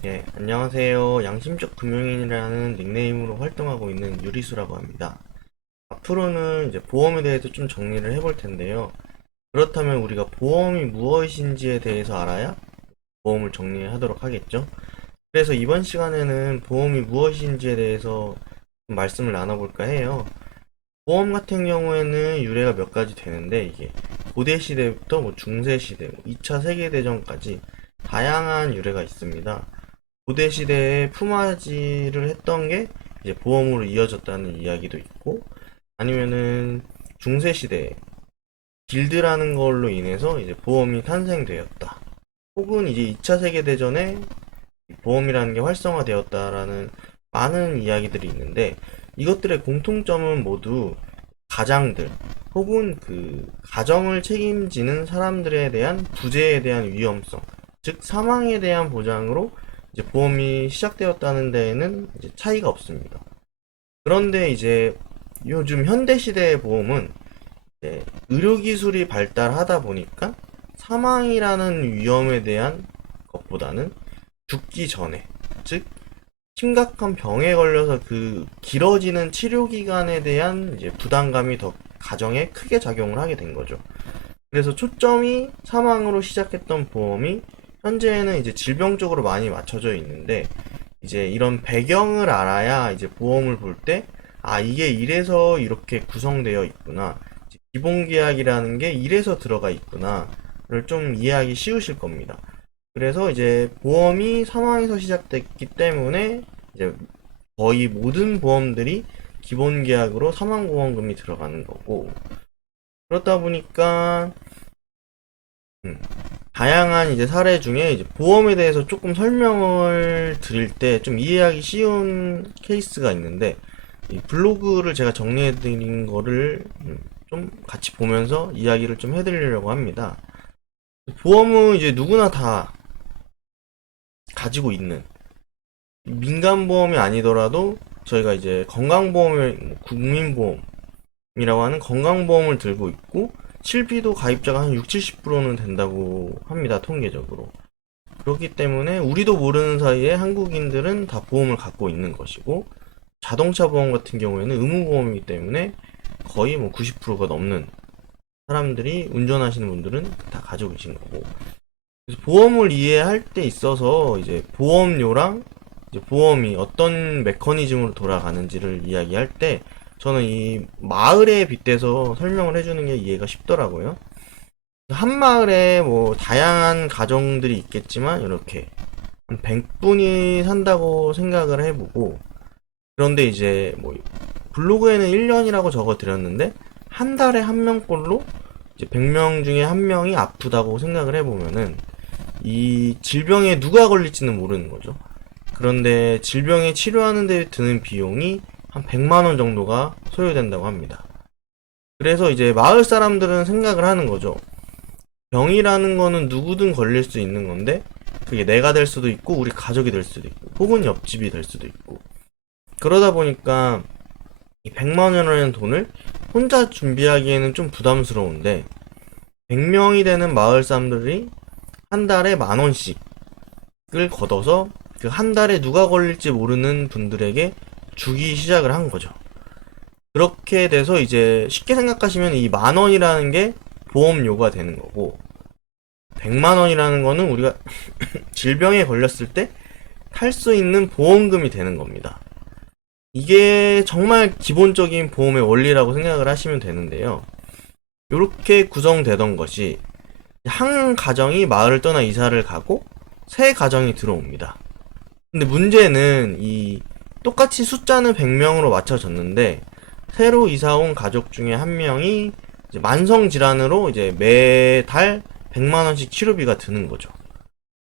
네, 안녕하세요. 양심적 금융인이라는 닉네임으로 활동하고 있는 유리수라고 합니다. 앞으로는 이제 보험에 대해서 좀 정리를 해볼 텐데요. 그렇다면 우리가 보험이 무엇인지에 대해서 알아야 보험을 정리하도록 하겠죠? 그래서 이번 시간에는 보험이 무엇인지에 대해서 좀 말씀을 나눠볼까 해요. 보험 같은 경우에는 유래가 몇 가지 되는데, 이게 고대 시대부터 뭐 중세 시대, 2차 세계대전까지 다양한 유래가 있습니다. 고대 시대에 품앗이를 했던 게 이제 보험으로 이어졌다는 이야기도 있고, 아니면은 중세 시대에 길드라는 걸로 인해서 이제 보험이 탄생되었다. 혹은 이제 2차 세계 대전에 보험이라는 게 활성화되었다라는 많은 이야기들이 있는데, 이것들의 공통점은 모두 가장들 혹은 그 가정을 책임지는 사람들에 대한 부재에 대한 위험성, 즉 사망에 대한 보장으로 이제 보험이 시작되었다는 데에는 이제 차이가 없습니다. 그런데 이제 요즘 현대 시대의 보험은 이제 의료기술이 발달하다 보니까 사망이라는 위험에 대한 것보다는 죽기 전에, 즉 심각한 병에 걸려서 그 길어지는 치료 기간에 대한 이제 부담감이 더 가정에 크게 작용을 하게 된 거죠. 그래서 초점이 사망으로 시작했던 보험이 현재는 이제 질병 쪽으로 많이 맞춰져 있는데, 이제 이런 배경을 알아야 이제 보험을 볼 때, 아, 이게 이래서 이렇게 구성되어 있구나. 기본 계약이라는 게 이래서 들어가 있구나를 좀 이해하기 쉬우실 겁니다. 그래서 이제 보험이 사망에서 시작됐기 때문에 이제 거의 모든 보험들이 기본 계약으로 사망보험금이 들어가는 거고, 그렇다 보니까 음, 다양한 이제 사례 중에 이제 보험에 대해서 조금 설명을 드릴 때 좀 이해하기 쉬운 케이스가 있는데, 이 블로그를 제가 정리해 드린 거를 좀 같이 보면서 이야기를 좀 해드리려고 합니다. 보험은 이제 누구나 다 가지고 있는, 민간보험이 아니더라도 저희가 이제 건강보험을, 국민보험이라고 하는 건강보험을 들고 있고, 실비도 가입자가 한 6, 70%는 된다고 합니다, 통계적으로. 그렇기 때문에 우리도 모르는 사이에 한국인들은 다 보험을 갖고 있는 것이고, 자동차 보험 같은 경우에는 의무보험이기 때문에 거의 뭐 90%가 넘는 사람들이, 운전하시는 분들은 다 가지고 계신 거고. 그래서 보험을 이해할 때 있어서 이제 보험료랑 이제 보험이 어떤 메커니즘으로 돌아가는지를 이야기할 때, 저는 이 마을에 빗대서 설명을 해주는 게 이해가 쉽더라고요. 한 마을에 뭐 다양한 가정들이 있겠지만 이렇게 한 100분이 산다고 생각을 해보고, 그런데 이제 뭐 블로그에는 1년이라고 적어 드렸는데 한 달에 한 명꼴로 이제 100명 중에 한 명이 아프다고 생각을 해보면은 이 질병에 누가 걸릴지는 모르는 거죠. 그런데 질병에 치료하는 데 드는 비용이 한 100만 원 정도가 소요된다고 합니다. 그래서 이제 마을 사람들은 생각을 하는 거죠. 병이라는 거는 누구든 걸릴 수 있는 건데, 그게 내가 될 수도 있고 우리 가족이 될 수도 있고 혹은 옆집이 될 수도 있고, 그러다 보니까 이 100만 원이라는 돈을 혼자 준비하기에는 좀 부담스러운데, 100명이 되는 마을 사람들이 한 달에 10,000원씩을 걷어서 그 한 달에 누가 걸릴지 모르는 분들에게 주기 시작을 한 거죠. 그렇게 돼서 이제 쉽게 생각하시면 이 10,000원이라는 게 보험료가 되는 거고, 100만 원이라는 거는 우리가 질병에 걸렸을 때 탈 수 있는 보험금이 되는 겁니다. 이게 정말 기본적인 보험의 원리라고 생각을 하시면 되는데요. 이렇게 구성되던 것이, 한 가정이 마을을 떠나 이사를 가고 새 가정이 들어옵니다. 근데 문제는 이 똑같이 숫자는 100명으로 맞춰졌는데, 새로 이사 온 가족 중에 한 명이 이제 만성 질환으로 이제 매달 100만 원씩 치료비가 드는 거죠.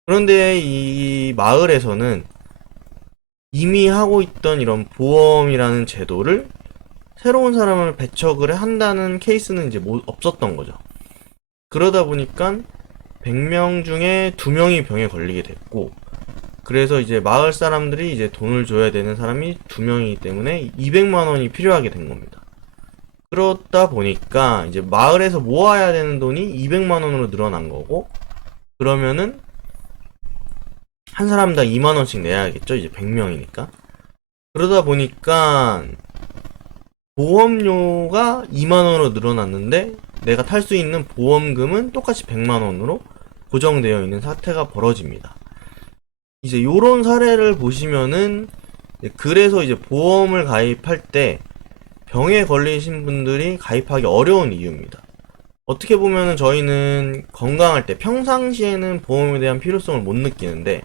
그런데 이 마을에서는 이미 하고 있던 이런 보험이라는 제도를 새로운 사람을 배척을 한다는 케이스는 이제 없었던 거죠. 그러다 보니까 100명 중에 2명이 병에 걸리게 됐고, 그래서 이제 마을 사람들이 이제 돈을 줘야 되는 사람이 2명이기 때문에 200만 원이 필요하게 된 겁니다. 그렇다 보니까 이제 마을에서 모아야 되는 돈이 200만 원으로 늘어난 거고, 그러면은 한 사람당 2만원씩 내야겠죠? 이제 100명이니까. 그러다 보니까 보험료가 2만원으로 늘어났는데 내가 탈 수 있는 보험금은 똑같이 100만원으로 고정되어 있는 사태가 벌어집니다. 이제 요런 사례를 보시면은 그래서 이제 보험을 가입할 때 병에 걸리신 분들이 가입하기 어려운 이유입니다. 어떻게 보면은 저희는 건강할 때 평상시에는 보험에 대한 필요성을 못 느끼는데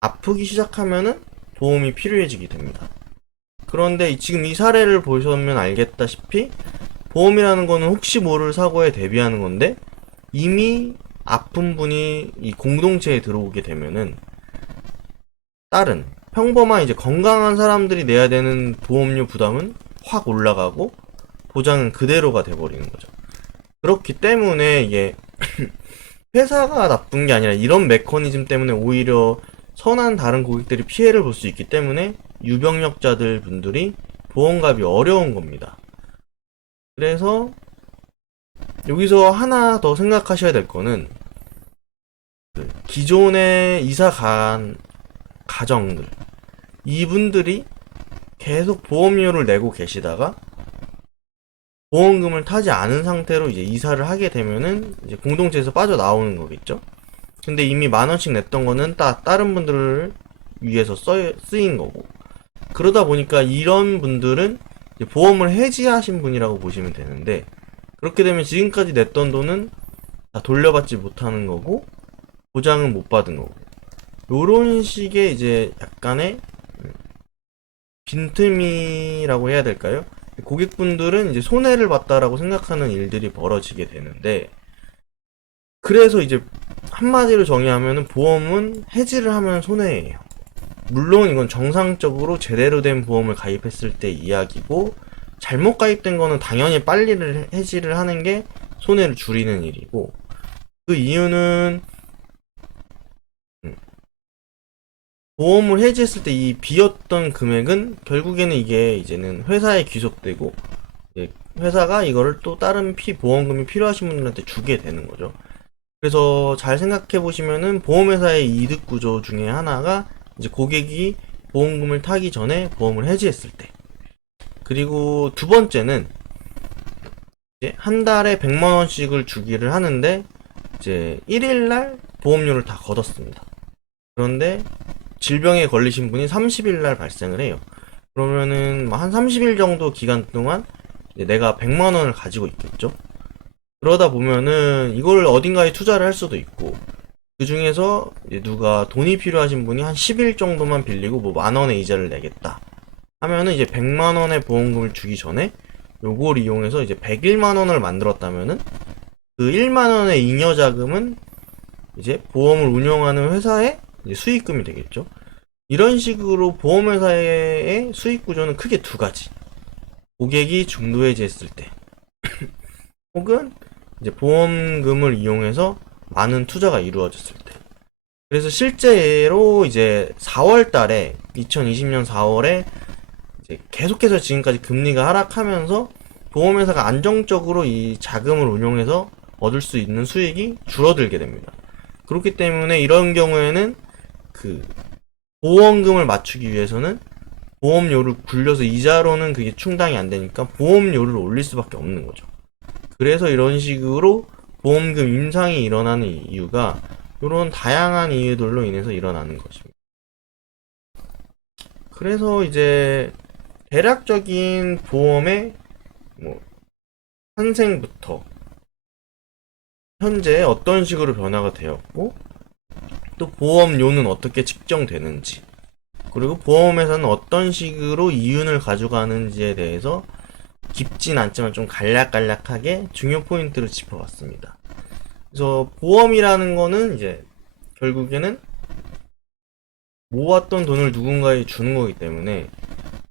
아프기 시작하면은 보험이 필요해지게 됩니다. 그런데 지금 이 사례를 보시면 알겠다시피 보험이라는 거는 혹시 모를 사고에 대비하는 건데 이미 아픈 분이 이 공동체에 들어오게 되면은 다른 평범한 이제 건강한 사람들이 내야 되는 보험료 부담은 확 올라가고 보장은 그대로가 돼버리는 거죠. 그렇기 때문에 이게 회사가 나쁜 게 아니라 이런 메커니즘 때문에 오히려 선한 다른 고객들이 피해를 볼 수 있기 때문에 유병력자들 분들이 보험가입이 어려운 겁니다. 그래서 여기서 하나 더 생각하셔야 될 거는 기존에 이사 간 가정들 이분들이 계속 보험료를 내고 계시다가 보험금을 타지 않은 상태로 이제 이사를 하게 되면은 이제 공동체에서 빠져나오는 거겠죠. 근데 이미 10,000원씩 냈던 거는 다른 분들을 위해서 쓰인 거고, 그러다 보니까 이런 분들은 이제 보험을 해지하신 분이라고 보시면 되는데, 그렇게 되면 지금까지 냈던 돈은 다 돌려받지 못하는 거고 보장은 못 받은 거고, 요런 식의 이제 약간의 빈틈이라고 해야 될까요? 고객분들은 이제 손해를 봤다라고 생각하는 일들이 벌어지게 되는데, 그래서 이제 한마디로 정의하면은 보험은 해지를 하면 손해예요. 물론 이건 정상적으로 제대로 된 보험을 가입했을 때 이야기고, 잘못 가입된 거는 당연히 빨리 해지를 하는 게 손해를 줄이는 일이고, 그 이유는 보험을 해지했을 때 이 비었던 금액은 결국에는 이게 이제는 회사에 귀속되고 회사가 이거를 또 다른 보험금이 필요하신 분들한테 주게 되는 거죠. 그래서 잘 생각해 보시면은 보험회사의 이득 구조 중에 하나가 이제 고객이 보험금을 타기 전에 보험을 해지했을 때, 그리고 두 번째는 이제 한 달에 100만원씩을 주기를 하는데 이제 1일날 보험료를 다 걷었습니다. 그런데 질병에 걸리신 분이 30일날 발생을 해요. 그러면은 한 30일 정도 기간 동안 내가 100만원을 가지고 있겠죠. 그러다 보면은 이걸 어딘가에 투자를 할 수도 있고, 그 중에서 누가 돈이 필요하신 분이 한 10일 정도만 빌리고 뭐 만원의 이자를 내겠다 하면은 이제 100만원의 보험금을 주기 전에 요걸 이용해서 이제 101만원을 만들었다면은 그 1만원의 잉여 자금은 이제 보험을 운영하는 회사의 이제 수익금이 되겠죠. 이런 식으로 보험회사의 수익 구조는 크게 두 가지. 고객이 중도해지했을 때, 혹은 이제 보험금을 이용해서 많은 투자가 이루어졌을 때. 그래서 실제로 이제 4월 달에 2020년 4월에 이제 계속해서 지금까지 금리가 하락하면서 보험회사가 안정적으로 이 자금을 운용해서 얻을 수 있는 수익이 줄어들게 됩니다. 그렇기 때문에 이런 경우에는 그 보험금을 맞추기 위해서는 보험료를 굴려서 이자로는 그게 충당이 안 되니까 보험료를 올릴 수밖에 없는 거죠. 그래서 이런 식으로 보험금 인상이 일어나는 이유가 이런 다양한 이유들로 인해서 일어나는 것입니다. 그래서 이제 대략적인 보험의 탄생부터 현재 어떤 식으로 변화가 되었고, 또 보험료는 어떻게 측정되는지, 그리고 보험회사는 어떤 식으로 이윤을 가져가는지에 대해서 깊진 않지만 좀 간략간략하게 중요 포인트를 짚어봤습니다. 그래서 보험이라는 거는 이제 결국에는 모았던 돈을 누군가에 주는 거기 때문에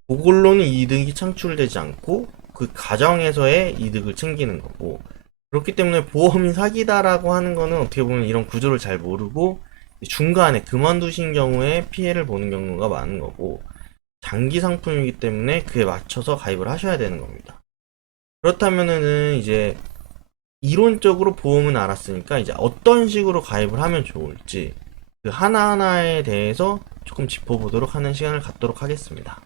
그걸로는 이득이 창출되지 않고 그 가정에서의 이득을 챙기는 거고, 그렇기 때문에 보험이 사기다라고 하는 거는 어떻게 보면 이런 구조를 잘 모르고 중간에 그만두신 경우에 피해를 보는 경우가 많은 거고, 장기 상품이기 때문에 그에 맞춰서 가입을 하셔야 되는 겁니다. 그렇다면은 이제 이론적으로 보험은 알았으니까 이제 어떤 식으로 가입을 하면 좋을지, 그 하나하나에 대해서 조금 짚어보도록 하는 시간을 갖도록 하겠습니다.